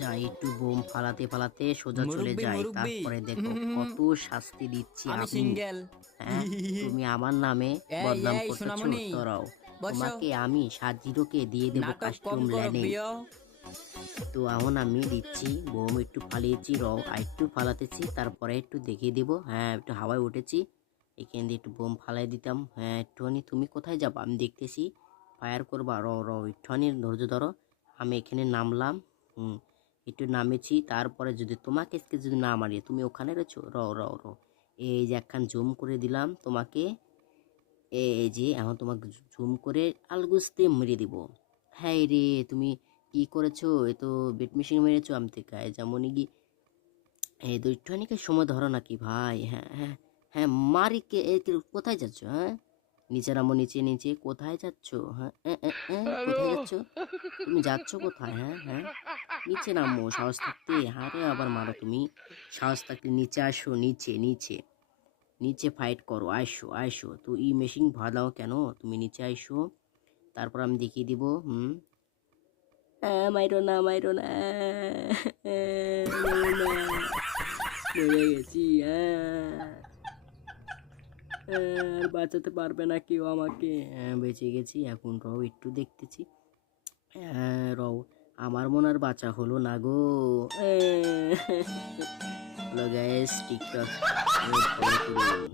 যাই একটু বোম ফালাতে ফালাতে সোজা চলে মুরব্বি যাই। মুরব্বি তারপরে দেখো কত শাস্তি দিচ্ছি আমি আমি। সিঙ্গেল। হ্যাঁ, তুমি আমার নামে এই বদনাম এই করতেছো। সোনামণি দাঁড়াও, বসো, তোমাকে আমি সাজিরোকে দিয়ে দেবো নাটক কম কাস্টম করো ল্যান্ডিং। প্রিয়। তো এখন আমি দিচ্ছি বোম, একটু ফালিয়েছি র, আর একটু ফালাতেছি, তারপরে একটু দেখিয়ে দিব। হ্যাঁ, একটু হাওয়ায় উঠেছি, এখান দিয়ে একটু বোম ফালাই দিতাম। হ্যাঁ, একটুখানি তুমি কোথায় যাবা আমি দেখতেছি, ফায়ার করবা। র র একটুখানি ধৈর্য ধরো, আমি এখানে নামলাম। একটু নামেছি, তারপরে যদি তোমাকে আজকে যদি না মারি, তুমি ওখানে রয়েছো। র র র এই যে একখান জুম করে দিলাম তোমাকে, এই যে এখন তোমাকে জুম করে আলগুস্তে মেরে দিব। হ্যাঁ রে, তুমি কি করেছো? এ তো বেট মেশিন মেরেছো আমি থেকে যেমনই কি। এই তো একটুখানিকে সময় ধরো নাকি ভাই? হ্যাঁ হ্যাঁ হ্যাঁ, মারি কে কোথায় যাচ্ছ? হ্যাঁ, নিচে নামো, নিচে নিচে কোথায় যাচ্ছ? হ্যাঁ কোথায় যাচ্ছ? তুমি যাচ্ছ কোথায়? হ্যাঁ হ্যাঁ, নিচে নামো সাহস থাকতে। হারে আবার মারো তুমি, সাহস থাকতে নিচে আসো, নিচে নিচে নিচে ফাইট করো, আইসো আইসো। তো ই মেশিন ভাড়াও কেন, তুমি নিচে আইসো, তারপর আমি দেখিয়ে দিব। মাইরো না মাইরো না, মেরো না, মরে গেছি। আর বাঁচাতে পারবে না কেউ আমাকে। বেঁচে গেছি এখন। রও একটু দেখতেছি। রও, আমার মনে আর বাঁচা হলো না গো। হ্যালো গাইস, টিকটক ফলো করুন।